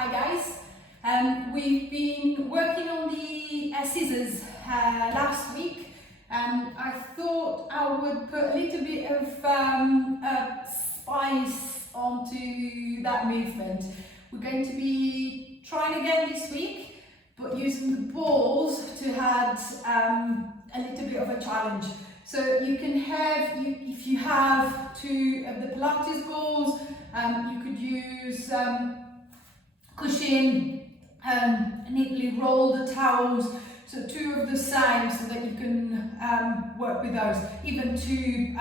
Hi guys, we've been working on the scissors last week, and I thought I would put a little bit of spice onto that movement. We're going to be trying again this week, but using the balls to add a little bit of a challenge. So you can have, if you have two of the Pilates balls, you could use cushion, neatly roll the towels, so two of the same, so that you can work with those. Even two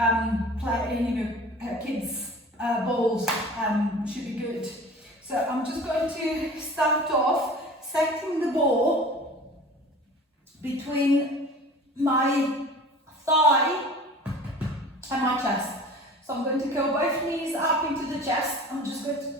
kids' balls should be good. So I'm just going to start off setting the ball between my thigh and my chest. So I'm going to go both knees up into the chest. I'm just going to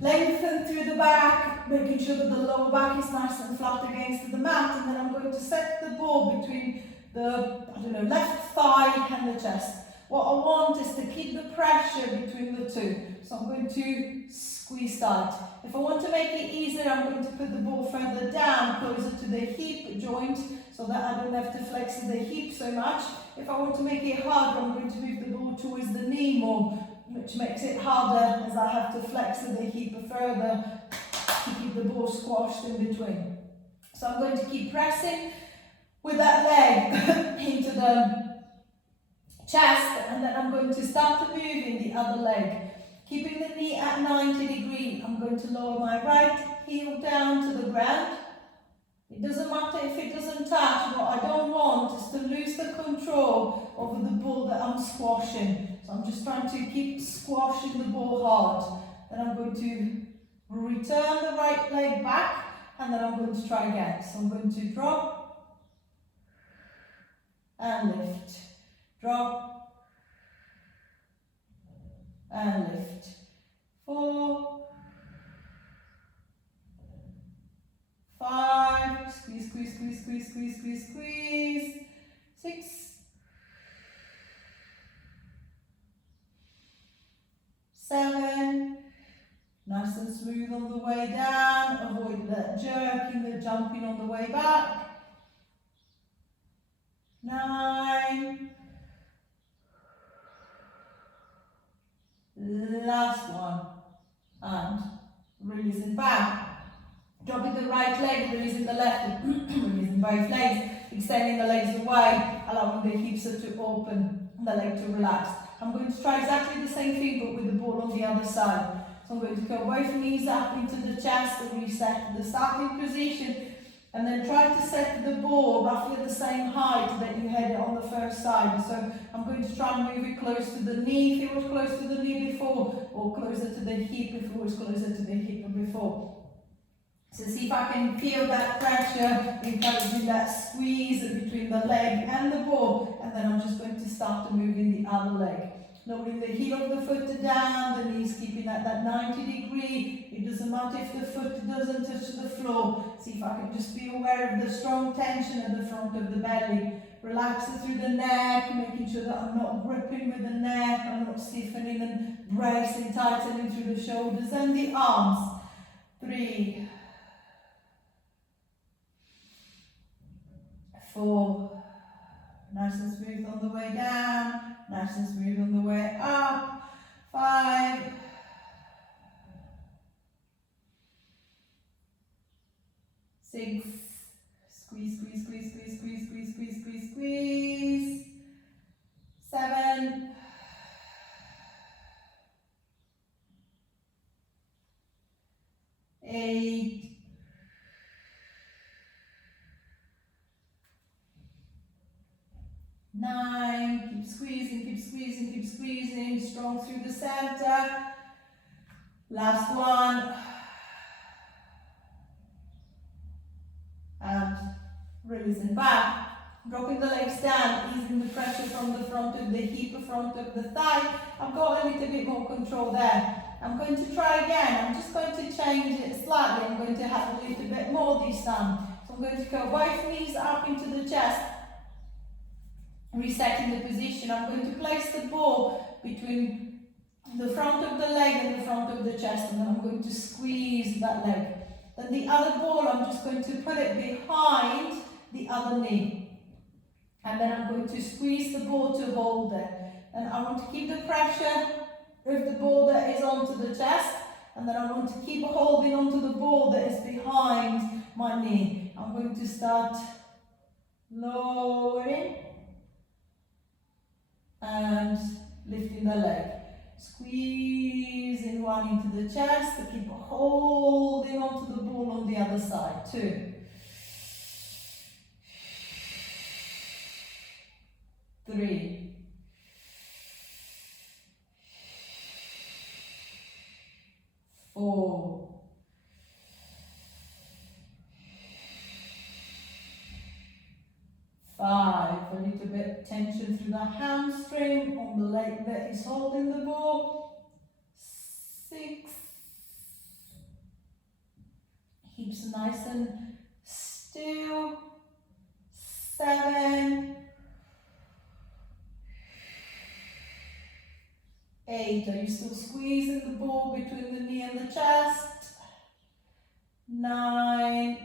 lengthen through the back, making sure that the lower back is nice and flat against the mat, and then I'm going to set the ball between the left thigh and the chest. What I want is to keep the pressure between the two. So I'm going to squeeze tight. If I want to make it easier, I'm going to put the ball further down, closer to the hip joint, so that I don't have to flex the hip so much. If I want to make it harder, I'm going to move the ball towards the knee more, which makes it harder as I have to flex the hip further to keep the ball squashed in between. So I'm going to keep pressing with that leg into the chest, and then I'm going to start to move in the other leg. Keeping the knee at 90 degrees, I'm going to lower my right heel down to the ground. It doesn't matter if it doesn't touch. What I don't want is to lose the control over the ball that I'm squashing. So I'm just trying to keep squashing the ball hard. Then I'm going to return the right leg back, and then I'm going to try again. So I'm going to drop and lift, drop and lift. 4, 5, squeeze, squeeze, squeeze, squeeze, squeeze, squeeze, squeeze. 6, 7, nice and smooth on the way down, avoid that jerking, the jumping on the way back. 9, last one, and releasing back. Dropping the right leg, releasing the left, releasing both legs, extending the legs away, allowing the hips to open, the leg to relax. I'm going to try exactly the same thing, but with the ball on the other side. So I'm going to go both knees up into the chest and reset the starting position, and then try to set the ball roughly at the same height that you had it on the first side. So I'm going to try and move it close to the knee if it was close to the knee before, or closer to the hip if it was closer to the hip before. So see if I can feel that pressure, encouraging that squeeze between the leg and the ball, and then I'm just going to start to move in the other leg. Lowering the heel of the foot down, the knees keeping at that 90 degree. It doesn't matter if the foot doesn't touch the floor. See if I can just be aware of the strong tension at the front of the belly. Relax it through the neck, making sure that I'm not gripping with the neck, I'm not stiffening and bracing, tightening through the shoulders and the arms. 3, 4, nice and smooth on the way down, nice and smooth on the way up. 5, 6, squeeze, squeeze, squeeze, squeeze, squeeze, squeeze, squeeze, squeeze, squeeze. 7, 8, 9, keep squeezing, keep squeezing, keep squeezing, strong through the center. Last one. And releasing back. Dropping the legs down, easing the pressure from the front of the hip, front of the thigh. I've got a little bit more control there. I'm going to try again. I'm just going to change it slightly. I'm going to have a little bit more this time. So I'm going to go both knees up into the chest. Resetting the position, I'm going to place the ball between the front of the leg and the front of the chest, and then I'm going to squeeze that leg. Then the other ball, I'm just going to put it behind the other knee. And then I'm going to squeeze the ball to hold it. And I want to keep the pressure of the ball that is onto the chest. And then I want to keep holding onto the ball that is behind my knee. I'm going to start lowering and lifting the leg. Squeezing one into the chest to keep holding onto the ball on the other side. 2, 3, 4, 5, a little bit tension through the hamstring on the leg that is holding the ball. 6, hips nice and still. 7, 8, are you still squeezing the ball between the knee and the chest? 9,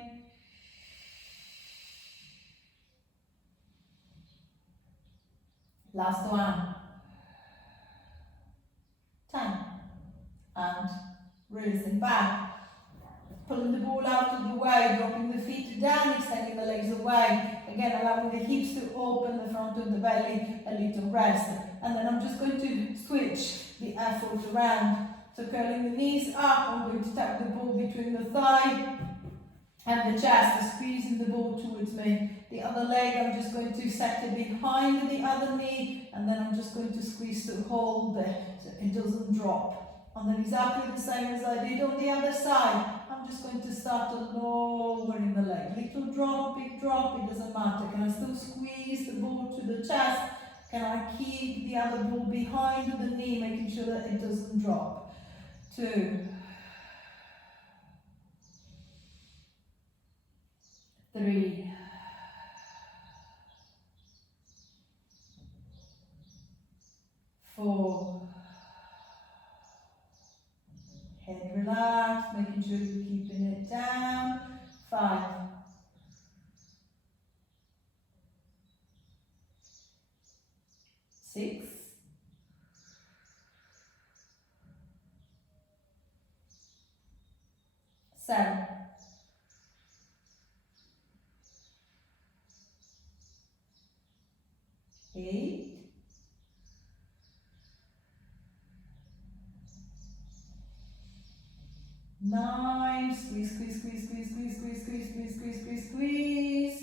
1, 10, and releasing back. Pulling the ball out of the way, dropping the feet down, extending the legs away. Again, allowing the hips to open, the front of the belly, a little rest. And then I'm just going to switch the effort around. So curling the knees up, I'm going to tap the ball between the thigh and the chest, squeezing the ball towards me. The other leg, I'm just going to set it behind the other knee, and then I'm just going to squeeze to hold it so it doesn't drop. And then exactly the same as I did on the other side. I'm just going to start lowering the leg. Little drop, big drop, it doesn't matter. Can I still squeeze the ball to the chest? Can I keep the other ball behind the knee, making sure that it doesn't drop? 2, 3, 4, head relaxed, making sure you're keeping it down. 5, 6, 7, 8, 9, squeeze, squeeze, squeeze, squeeze, squeeze, squeeze, squeeze, squeeze, squeeze, squeeze, squeeze.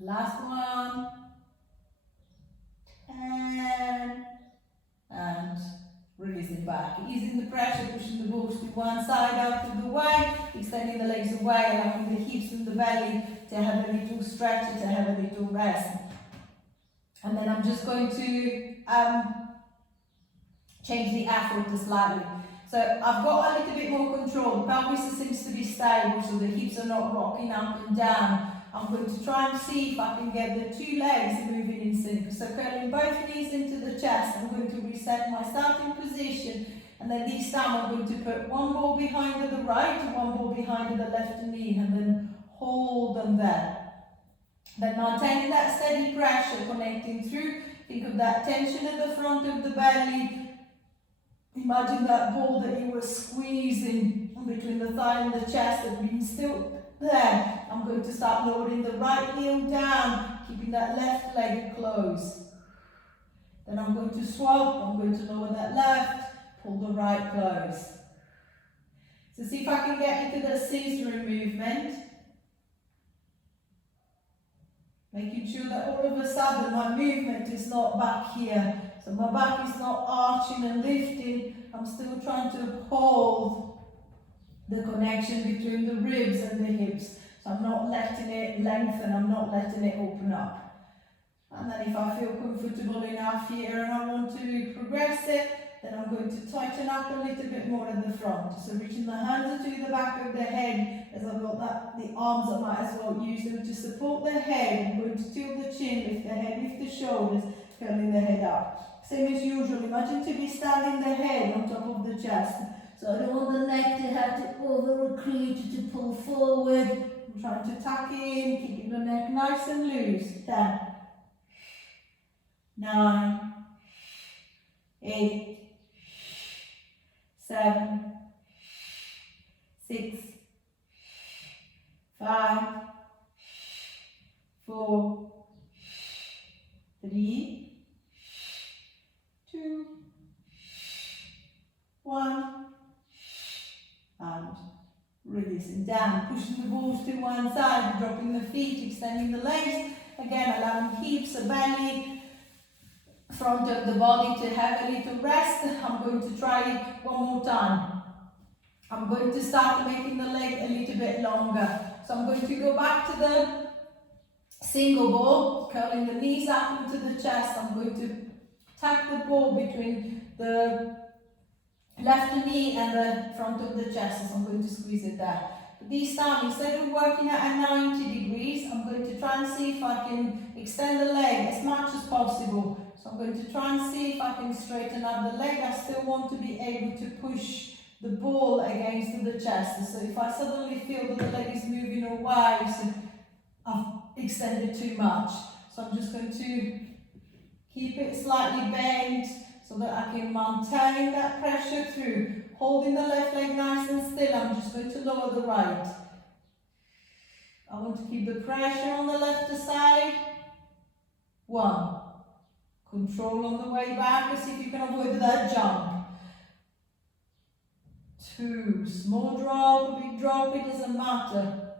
Last one. 10. And releasing back. Easing the pressure, pushing the balls to one side, out of the way, extending the legs away, allowing the hips and the belly to have a little stretch, to have a little rest. And then I'm just going to change the effort slightly. So I've got a little bit more control. The pelvis seems to be stable, so the hips are not rocking up and down. I'm going to try and see if I can get the 2 legs moving in sync. So curling both knees into the chest, I'm going to reset my starting position, and then this time I'm going to put one ball behind the right and one ball behind the left knee, and then hold them there. Then maintaining that steady pressure, connecting through. Think of that tension at the front of the belly. Imagine that ball that you were squeezing between the thigh and the chest that being still there. I'm going to start lowering the right heel down, keeping that left leg closed. Then I'm going to swap. I'm going to lower that left, pull the right close. So see if I can get into the scissoring movement. Making sure that all of a sudden my movement is not back here. So my back is not arching and lifting. I'm still trying to hold the connection between the ribs and the hips. So I'm not letting it lengthen, I'm not letting it open up. And then if I feel comfortable enough here and I want to progress it, then I'm going to tighten up a little bit more at the front. So reaching the hands to the back of the head, as I've got the arms, I might as well use them to support the head. I'm going to tilt the chin, lift the head, lift the shoulders, curling the head up. Same as usual, imagine to be standing the head on top of the chest. So I don't want the neck to have to over-recruit to pull forward. I'm trying to tuck in, keeping the neck nice and loose. 10, 9, 8, 7, 6, 5, 4, 3, 2, 1, and releasing down, pushing the balls to one side, dropping the feet, extending the legs, again allowing hips, belly, front of the body to have a little rest. I'm going to try it one more time. I'm going to start making the leg a little bit longer. So I'm going to go back to the single ball, curling the knees up into the chest. I'm going to tuck the ball between the left knee and the front of the chest. So I'm going to squeeze it there. But this time, instead of working at a 90 degrees, I'm going to try and see if I can extend the leg as much as possible. So I'm going to try and see if I can straighten up the leg. I still want to be able to push the ball against the chest. So if I suddenly feel that the leg is moving away, so I've extended too much. So I'm just going to keep it slightly bent so that I can maintain that pressure through. Holding the left leg nice and still, I'm just going to lower the right. I want to keep the pressure on the left side. 1. Control on the way back, see if you can avoid that jump. 2. Small drop, big drop, it doesn't matter.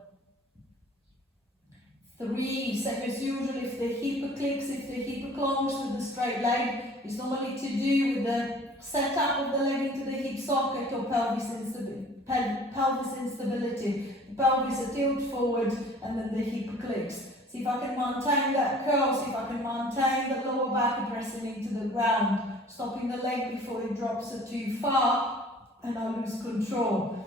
3. Same as usual, if the hip clicks, if the hip clongs with the straight leg, it's normally to do with the setup of the leg into the hip socket or pelvis instability. The pelvis is tilted forward and then the hip clicks. See if I can maintain that curl, see if I can maintain the lower back pressing into the ground, stopping the leg before it drops too far and I lose control.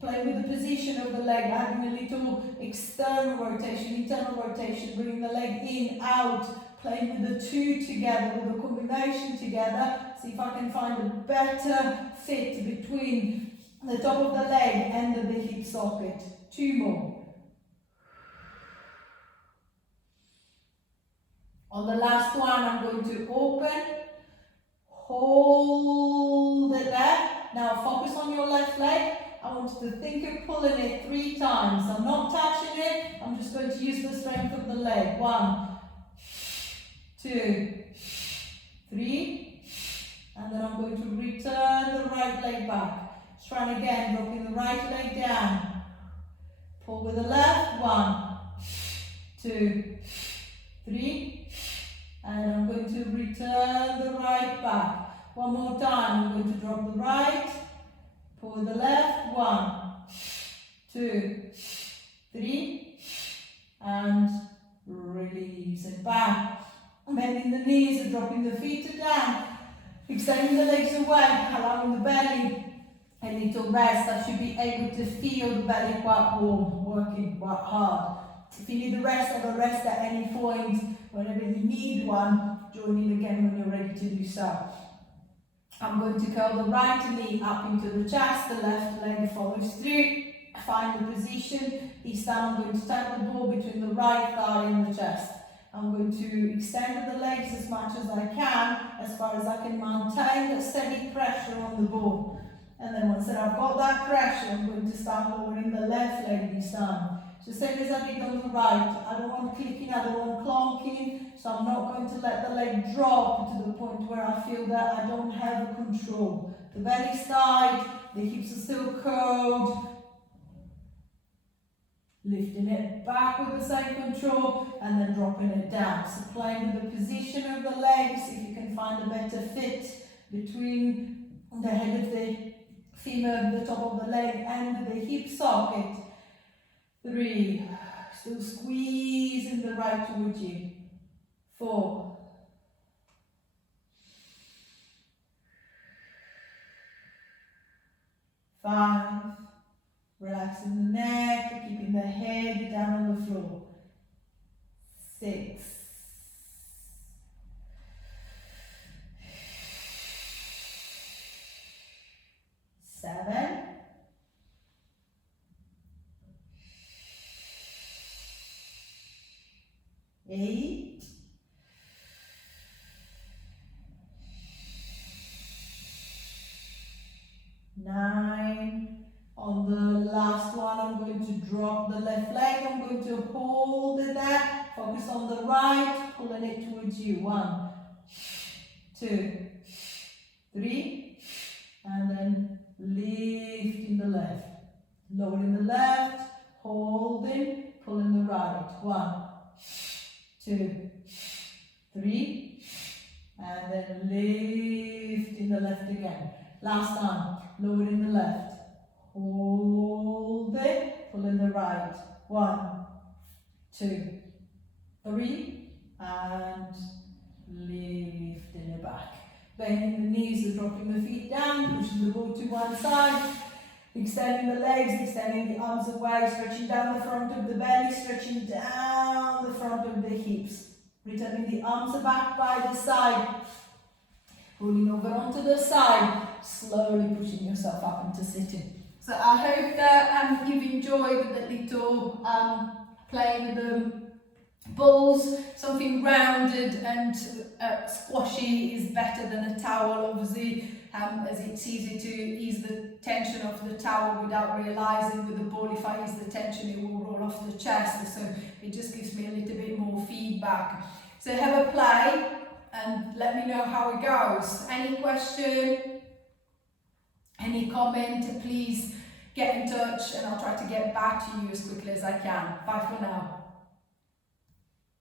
Play with the position of the leg, adding a little external rotation, internal rotation, bringing the leg in, out, playing with the two together, with the combination together. See if I can find a better fit between the top of the leg and the hip socket. 2 more. On the last one, I'm going to open, hold it there. Now focus on your left leg. I want you to think of pulling it 3 times. I'm not touching it, I'm just going to use the strength of the leg. 1, 2, 3, and then I'm going to return the right leg back. Try again, dropping the right leg down. Pull with the left. 1, 2, 3, and I'm going to return the right back. One more time, I'm going to drop the right. Pull the left. 1, 2, 3, and release it back. Bending the knees and dropping the feet down. Extending the legs away, allowing the belly a little rest. I should be able to feel the belly quite warm, working quite hard. If you need a rest, have a rest at any point. Whenever you need one, join in again when you're ready to do so. I'm going to curl the right knee up into the chest, the left leg follows through. Find the position. This time I'm going to tap the ball between the right thigh and the chest. I'm going to extend the legs as much as I can, as far as I can maintain a steady pressure on the ball. And then once I've got that pressure, I'm going to start lowering the left leg this time. So same as I did on the right, I don't want clicking, I don't want clonking, so I'm not going to let the leg drop to the point where I feel that I don't have control. The belly's tight, the hips are still curled, lifting it back with the same control and then dropping it down. So playing with the position of the legs, if you can find a better fit between the head of the femur, the top of the leg and the hip socket. 3, still squeezing the right towards you. 4, 5, relaxing the neck, keeping the head down on the floor. 6, 7, 8, 9. On the last one, I'm going to drop the left leg. I'm going to hold it there. Focus on the right, pulling it towards you. 1, 2, 3, and then lifting the left. Lowering the left, holding, pulling the right. 1, 2, 3, and then lifting the left again. Last time, lowering the left, hold it, pulling the right. 1, 2, 3, and lifting it back. Bending the knees and dropping the feet down, pushing the ball to one side, extending the legs, extending the arms away, stretching down the front of the belly, stretching down the front of the hips. Returning the arms back by the side, rolling over onto the side, slowly pushing yourself up into sitting. So I hope that you've enjoyed the little playing with the balls. Something rounded and squashy is better than a towel, obviously, as it's easy to ease the tension of the towel without realising. With the ball, if I ease the tension, it will roll off the chest, so it just gives me a little bit more feedback. So have a play and let me know how it goes. Any question, any comment, please get in touch and I'll try to get back to you as quickly as I can. Bye for now.